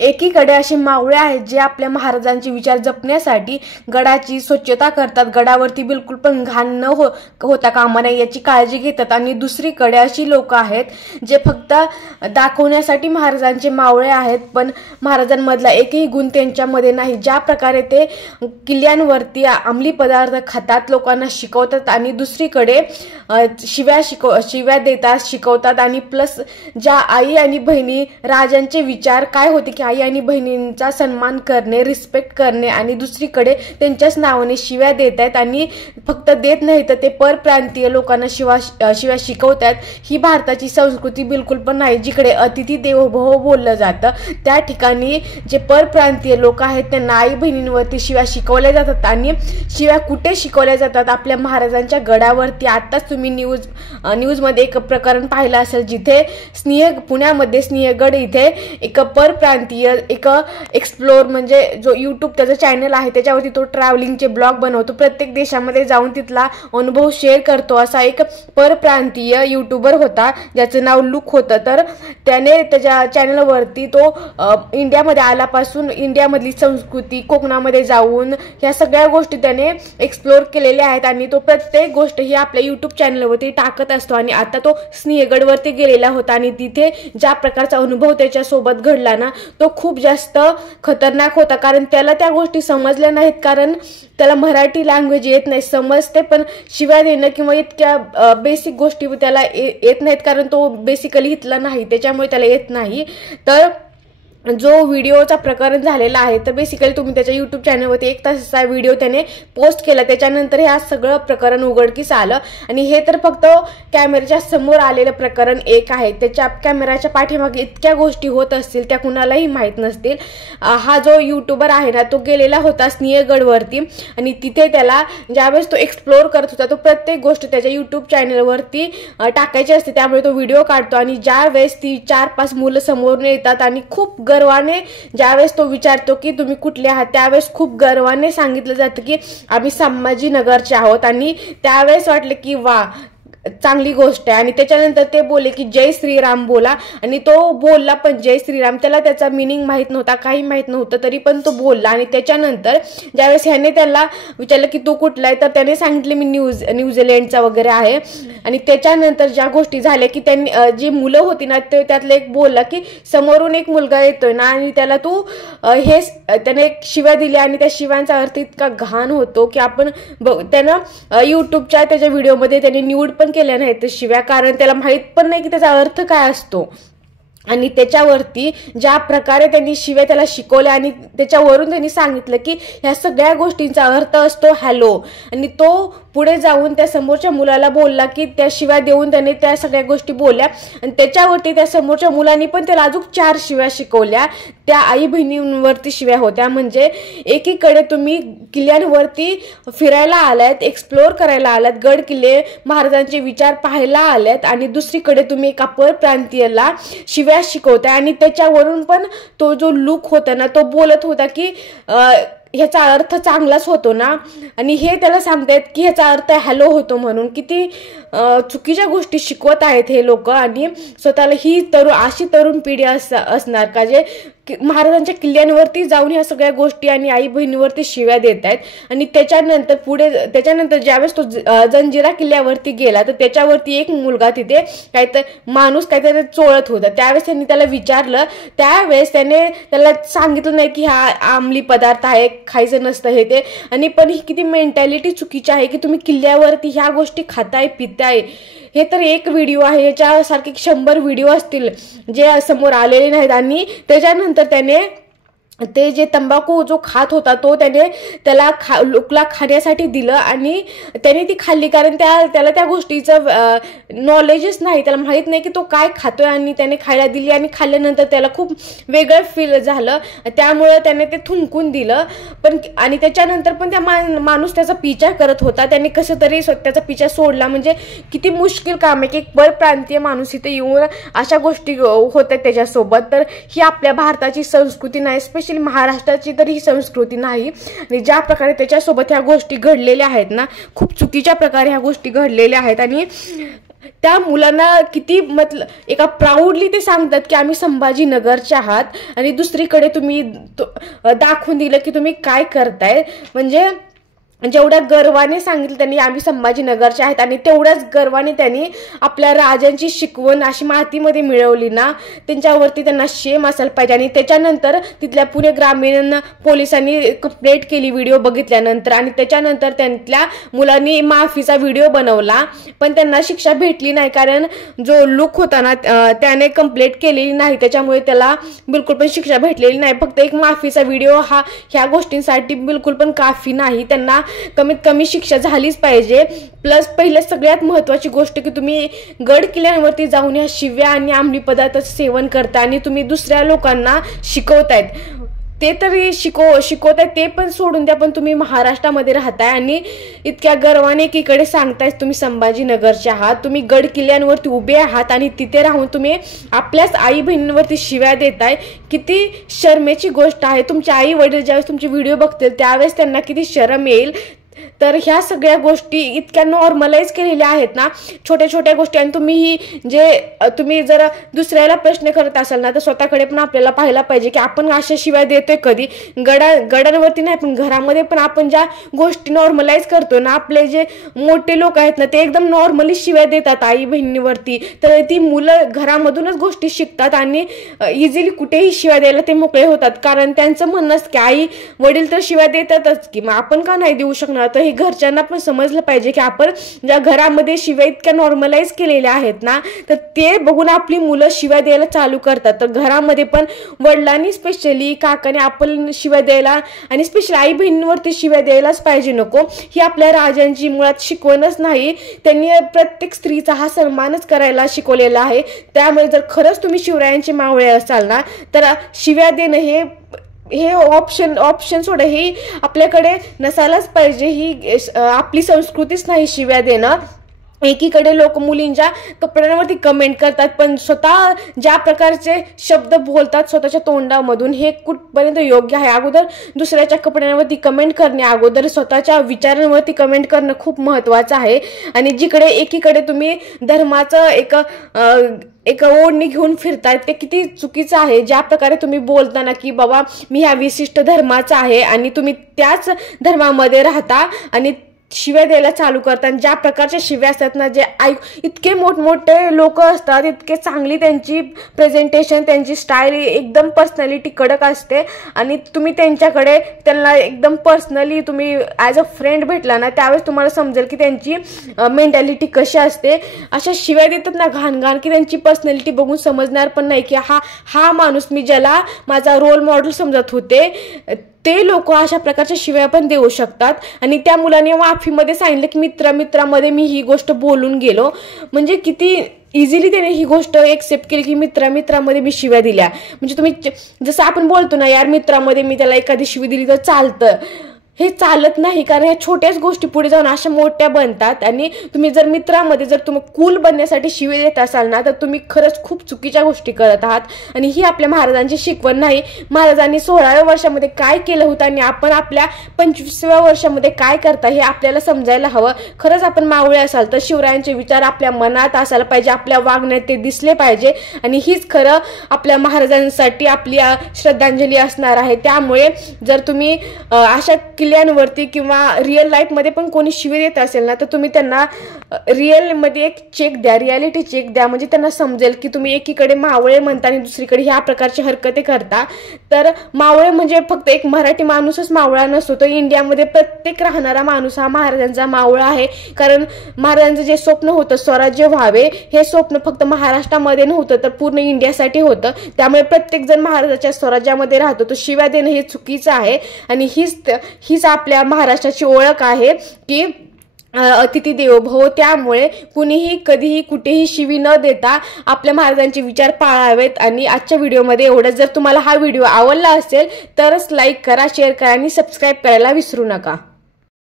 एकीकडे असे मावळे आहेत जे आपल्या महाराजांचे विचार जपण्यासाठी गडाची स्वच्छता करतात, गडावरती बिलकुल पण घाण न होता कामा नये याची काळजी घेतात, आणि दुसरीकडे अशी लोक आहेत जे फक्त दाखवण्यासाठी महाराजांचे मावळे आहेत, पण महाराजांमधला एकही गुण त्यांच्यामध्ये नाही। ज्या प्रकारे ते किल्ल्यांवरती अंमली पदार्थ खातात, लोकांना शिकवतात आणि दुसरीकडे शिव्या देतात, शिकवतात, आणि प्लस ज्या आई आणि बहिणी राजांचे विचार काय होते की आई आणि बहिणींचा सन्मान करणे, रिस्पेक्ट करणे, आणि दुसरीकडे त्यांच्याच नावाने शिव्या देत आहेत, आणि फक्त देत नाही तर ते परप्रांतीय लोकांना शिव्या शिकवतात। ही भारताची संस्कृती बिलकुल पण नाही। जिकडे अतिथी देवो भव बोललं जातं त्या ठिकाणी जे परप्रांतीय लोक आहेत त्यांना आई बहिणींवरती शिव्या शिकवल्या जातात, आणि शिव्या कुठे शिकवल्या जातात? आपल्या महाराजांच्या गडावरती। आताच तुम्ही न्यूजमध्ये एक प्रकरण पाहिलं असेल जिथे पुण्यामध्ये सिंहगड इथे एक परप्रांतीय एक एक्सप्लोर म्हणजे जो यूट्यूब त्याचं चॅनल आहे त्याच्यावरती तो ट्रॅव्हलिंगचे ब्लॉग बनवतो, प्रत्येक देशामध्ये जाऊन तिथला अनुभव शेअर करतो। असा एक परप्रांतीय यूट्यूबर होता ज्याचं नाव लुक होतं। तर त्याने त्याच्या चॅनलवरती तो इंडियामध्ये आल्यापासून इंडियामधली संस्कृती, कोकणामध्ये जाऊन ह्या सगळ्या गोष्टी त्याने एक्सप्लोर केलेल्या आहेत, आणि तो प्रत्येक गोष्ट ही आपल्या यूट्यूब चॅनलवरती टाकत असतो। आणि आता तो सिंहगडवरती गेलेला होता आणि तिथे ज्या प्रकारचा अनुभव त्याच्यासोबत घडला ना तो खूप जास्त खतरनाक होता, कारण त्याला त्या गोष्टी समजल्या नाहीत, कारण त्याला मराठी लँग्वेज येत नाही, समजते पण शिव्या देणं किंवा इतक्या बेसिक गोष्टी त्याला येत नाहीत, कारण तो बेसिकली इथला नाही त्याच्यामुळे त्याला येत नाही। तर जो व्हिडिओचा प्रकरण झालेला आहे तर बेसिकली तुम्ही त्याच्या यूट्यूब चॅनलवरती 1 तासाचा व्हिडिओ त्याने पोस्ट केला, त्याच्यानंतर हे सगळं प्रकरण उघडकीस आलं। आणि हे तर फक्त कॅमेऱ्याच्या समोर आलेलं प्रकरण एक आहे, त्याच्या कॅमेऱ्याच्या पाठीमागे इतक्या गोष्टी होत असतील त्या कुणालाही माहीत नसतील। हा जो यूट्यूबर आहे ना तो गेलेला होता सिंहगडवरती, आणि तिथे त्याला ज्यावेळेस तो एक्सप्लोर करत होता तो प्रत्येक गोष्ट त्याच्या यूट्यूब चॅनलवरती टाकायची असते, त्यामुळे तो व्हिडिओ काढतो। आणि ज्यावेळेस ती 4-5 मुलं समोरून येतात आणि खूप गर्वाने ज्यावेळेस तो विचारतो की तुम्ही कुठले आहात, त्यावेळेस खूप गर्वाने सांगितलं जातं की आम्ही संभाजीनगरचे आहोत, आणि त्यावेळेस वाटलं की वा चांगली गोष्ट आहे। आणि त्याच्यानंतर ते बोलले की जय श्रीराम बोला, आणि तो बोलला पण जय श्रीराम, त्याला त्याचा मिनिंग माहीत नव्हता, काही माहीत नव्हतं, तरी पण तो बोलला। आणि त्याच्यानंतर ज्यावेळेस ह्याने त्याला विचारलं की तू कुठला आहे, तर त्याने सांगितले मी न्यूझीलंडचा वगैरे आहे। आणि त्याच्यानंतर ज्या गोष्टी झाल्या की त्यांनी जी मुलं होती ना त्यातलं एक बोलला की समोरून एक मुलगा येतोय ना आणि त्याला तू त्याने एक शिव्या दिल्या, आणि त्या शिव्यांचा अर्थ इतका घाण होतो की आपण त्यानं यूट्यूबच्या त्याच्या व्हिडिओमध्ये त्याने न्यूड पण केल्या नाहीत शिव्या, कारण त्याला माहित पण नाही की त्याचा अर्थ काय असतो। आणि त्याच्यावरती ज्या प्रकारे त्यांनी शिव्या त्याला शिकवल्या आणि त्याच्यावरून त्यांनी सांगितलं की ह्या सगळ्या गोष्टींचा अर्थ असतो हॅलो, आणि तो पुढे जाऊन त्या समोरच्या मुलाला बोलला की त्या शिव्या देऊन त्याने त्या सगळ्या गोष्टी बोलल्या, आणि त्याच्यावरती त्या समोरच्या मुलांनी पण त्याला अजून 4 शिव्या शिकवल्या, त्या आई बहिणींवरती शिव्या होत्या। म्हणजे एकीकडे तुम्ही किल्ल्यांवरती फिरायला आलात, एक्सप्लोर करायला आलात, गड किल्ले महाराजांचे विचार पाहायला आलात, आणि दुसरीकडे तुम्ही एका परप्रांतीयाला शिव्या शिकवताय, आणि त्याच्यावरून पण तो जो लुक होता ना तो बोलत होता की ह्याचा अर्थ चांगलाच होतो ना, आणि हे त्याला सांगतायत की ह्याचा अर्थ हॅलो होतो म्हणून। किती चुकीच्या गोष्टी शिकवत आहेत हे लोक, आणि स्वतःला ही अशी तरुण पिढी असणार का जे महाराजांच्या किल्ल्यांवरती जाऊन ह्या सगळ्या गोष्टी आणि आई बहिणीवरती शिव्या देत आहेत। आणि त्याच्यानंतर ज्यावेळेस तो जंजिरा किल्ल्यावरती गेला तर त्याच्यावरती एक मुलगा तिथे माणूस काहीतरी चोळत होता, त्यावेळेस त्यांनी त्याला विचारलं, त्यावेळेस त्याला सांगितलं नाही की हा अंमली पदार्थ आहे, खायचं नसतं हे ते, आणि पण ही किती मेंटॅलिटी चुकीची आहे की तुम्ही किल्ल्यावरती ह्या गोष्टी खाताय पिताय। हे तर एक व्हिडिओ आहे, याच्यासारखे 100 व्हिडिओ असतील जे समोर आलेले नाहीत। आणि त्याच्यानंतर त्याने ते जे तंबाखू जो खात होता तो त्याला लोकला खाण्यासाठी दिलं, आणि त्याने ती खाल्ली, कारण त्याला त्या गोष्टीचं नॉलेजच नाही, त्याला माहित नाही की तो काय खातोय, आणि त्याने खायला दिली, आणि खाल्ल्यानंतर त्याला खूप वेगळं फील झालं, त्यामुळे त्याने ते थुंकून दिलं। पण आणि त्याच्यानंतर पण त्या माणूस त्याचा पिछा करत होता, त्याने कसं तरी त्याचा पिछा सोडला। म्हणजे किती मुश्किल काम आहे की एक परप्रांतीय माणूस इथे येऊन अशा गोष्टी होत आहेत त्याच्यासोबत। तर ही आपल्या भारताची संस्कृती नाही, स्पेशली महाराष्ट्राची तर ही संस्कृती नाही। आणि ज्या प्रकारे त्याच्यासोबत ह्या गोष्टी घडलेल्या आहेत ना खूप चुकीच्या प्रकारे ह्या गोष्टी घडलेल्या आहेत, आणि त्या मुलांना किती एका प्राऊडली ते सांगतात की आम्ही संभाजीनगरचे आहात, आणि दुसरीकडे तुम्ही दाखवून दिलं की तुम्ही काय करताय. म्हणजे जेवढ्या गर्वाने सांगितलं त्यांनी आम्ही संभाजीनगरचे आहेत, आणि तेवढ्याच गर्वाने त्यांनी आपल्या राजांची शिकवण अशी मातीमध्ये मिळवली ना, त्यांच्यावरती त्यांना शेम असायला पाहिजे. आणि त्याच्यानंतर तिथल्या पुणे ग्रामीण पोलिसांनी कंप्लेंट केली व्हिडिओ बघितल्यानंतर, आणि त्याच्यानंतर त्यांच्या मुलांनी माफीचा व्हिडिओ बनवला, पण त्यांना शिक्षा भेटली नाही, कारण जो लुक होता ना त्याने कंप्लेंट केलेली नाही, त्याच्यामुळे त्याला बिलकुल पण शिक्षा भेटलेली नाही. फक्त एक माफीचा व्हिडिओ हा ह्या गोष्टींसाठी बिलकुल पण काफी नाही. त्यांना कमीत कमी शिक्षा झालीच पाहिजे. प्लस पहिलं सगळ्यात महत्त्वाची गोष्ट की तुम्ही गड किल्ल्यांवरती जाऊन या शिव्या आणि अंमली पदार्थाचं सेवन करता आणि तुम्ही दुसऱ्या लोकांना शिकवतायत. ते तरी शिकवताय ते पण सोडून द्या, पण तुम्ही महाराष्ट्रामध्ये राहताय आणि इतक्या गर्वाने एकीकडे सांगताय तुम्ही संभाजीनगरचे आहात, तुम्ही गड किल्ल्यांवरती उभे आहात आणि तिथे राहून तुम्ही आपल्याच आई बहिणींवरती शिव्या देताय. किती शरमेची गोष्ट आहे. तुमचे आई वडील ज्यावेळेस तुमचे व्हिडिओ बघतील त्यावेळेस त्यांना किती शरम येईल. तर ह्या सगळ्या गोष्टी इतक्या नॉर्मलाइज केलेल्या आहेत ना, छोट्या छोट्या गोष्टी. आणि तुम्ही जर दुसऱ्याला प्रश्न करत असाल ना तर स्वतःकडे पण आपल्याला पाहायला पाहिजे की आपण अशा शिवाय देतोय कधी. गडांवरती नाही पण घरामध्ये पण आपण ज्या गोष्टी नॉर्मलाइज करतो ना, आपले जे मोठे लोक आहेत ना ते एकदम नॉर्मली शिवाय देतात आई बहिणीवरती, तर ती मुलं घरामधूनच गोष्टी शिकतात आणि इझिली कुठेही शिवाय द्यायला ते मोकळे होतात. कारण त्यांचं म्हणणं असतं की आई वडील तर शिवाय देतातच की, मग आपण का नाही देऊ शकणार. तर हे घरच्यांना पण समजलं पाहिजे की आपण ज्या घरामध्ये शिव्या इतक्या नॉर्मलाइज केलेल्या आहेत ना, तर ते बघून आपली मुलं शिव्या द्यायला चालू करतात. तर घरामध्ये पण वडिलांनी स्पेशली काकाने आपण शिव्या द्यायला आणि स्पेशली आई बहिणींवरती शिव्या द्यायलाच पाहिजे नको. ही आपल्या राजांची मुळात शिकवणच नाही. त्यांनी प्रत्येक स्त्रीचा हा सन्मानच करायला शिकवलेला आहे. त्यामुळे जर खरंच तुम्ही शिवरायांचे मावळे असाल ना तर शिव्या देणं हे ऑप्शन सोडा, हे आपल्याकडे नसायलाच पाहिजे. ही आपली संस्कृतीच नाही शिव्या देणं. एकीकडे लोक मुलींच्या कपड्यांवरती कमेंट करतात, पण स्वतः ज्या प्रकारचे शब्द बोलतात स्वतःच्या तोंडामधून हे कुठपर्यंत योग्य आहे. अगोदर दुसऱ्याच्या कपड्यांवरती कमेंट करणे अगोदर स्वतःच्या विचारांवरती कमेंट करणं खूप महत्त्वाचं आहे. आणि जिकडे एकीकडे तुम्ही धर्माचं एक ओढणी घेऊन फिरतायत ते किती चुकीचं आहे. ज्या प्रकारे तुम्ही बोलताना की बाबा मी ह्या विशिष्ट धर्माचा आहे आणि तुम्ही त्याच धर्मामध्ये राहता आणि शिव्या द्यायला चालू करतात. ज्या प्रकारच्या शिव्या असतात ना, जे इतके मोठमोठे लोक असतात, इतके चांगली त्यांची प्रेझेंटेशन, त्यांची स्टाईल, एकदम पर्सनॅलिटी कडक असते आणि तुम्ही त्यांना एकदम पर्सनली तुम्ही ॲज अ फ्रेंड भेटला ना त्यावेळेस तुम्हाला समजेल की त्यांची मेंटॅलिटी कशी असते. अशा शिव्या देतात ना घाण की त्यांची पर्सनॅलिटी बघून समजणार पण नाही की हा माणूस मी ज्याला माझा रोल मॉडेल समजत होते ते लोक अशा प्रकारच्या शिव्या पण देऊ शकतात. आणि त्या मुलाने माफीमध्ये सांगितलं की मित्रामध्ये मी ही गोष्ट बोलून गेलो. म्हणजे किती इझिली त्याने ही गोष्ट एक्सेप्ट केली की मित्रामध्ये मी शिव्या दिल्या. म्हणजे तुम्ही जसं आपण बोलतो ना यार मित्रामध्ये मी त्याला एखादी शिवी दिली तर चालतं, हे चालत नाही. कारण ह्या छोट्याच गोष्टी पुढे जाऊन अशा मोठ्या बनतात. आणि तुम्ही जर मित्रामध्ये जर तुम्ही कूल बनण्यासाठी शिवी देत असाल ना तर तुम्ही खरंच खूप चुकीच्या गोष्टी करत आहात. आणि ही आपल्या महाराजांची शिकवण नाही. महाराजांनी 16व्या वर्षामध्ये काय केलं होतं आणि आपण आपल्या 25व्या वर्षामध्ये काय करता हे आपल्याला समजायला हवं. खरंच आपण मावळे असाल तर शिवरायांचे विचार आपल्या मनात असायला पाहिजे, आपल्या वागण्यात ते दिसले पाहिजे. आणि हीच खरं आपल्या महाराजांसाठी आपली श्रद्धांजली असणार आहे. त्यामुळे जर तुम्ही अशा किल्ल्यांवरती किंवा रिअल लाईफमध्ये पण कोणी शिवी देत असेल ना तर तुम्ही त्यांना रिअलमध्ये एक रियालिटी चेक द्या. म्हणजे त्यांना समजेल की तुम्ही एकीकडे मावळे म्हणता आणि दुसरीकडे ह्या प्रकारची हरकती करता. तर मावळे म्हणजे फक्त एक मराठी माणूसच मावळा नसतो, तर इंडियामध्ये प्रत्येक राहणारा माणूस हा महाराजांचा मावळा आहे. कारण महाराजांचं जे स्वप्न होतं स्वराज्य व्हावे, हे स्वप्न फक्त महाराष्ट्रामध्ये नव्हतं तर पूर्ण इंडियासाठी होतं. त्यामुळे प्रत्येक जण महाराजाच्या स्वराज्यामध्ये राहतो. तो शिव्या देणं हे चुकीचं आहे. आणि हीच आपल्या महाराष्ट्राची ओळख आहे की अतिथी देवो भव. त्यामुळे कुणीही कधीही कुठेही शिवी न देता आपल्या महाराजांचे विचार पाळावेत. आणि आजच्या व्हिडिओमध्ये एवढंच. जर तुम्हाला हा व्हिडिओ आवडला असेल तरच लाईक करा, शेअर करा आणि सबस्क्राईब करायला विसरू नका.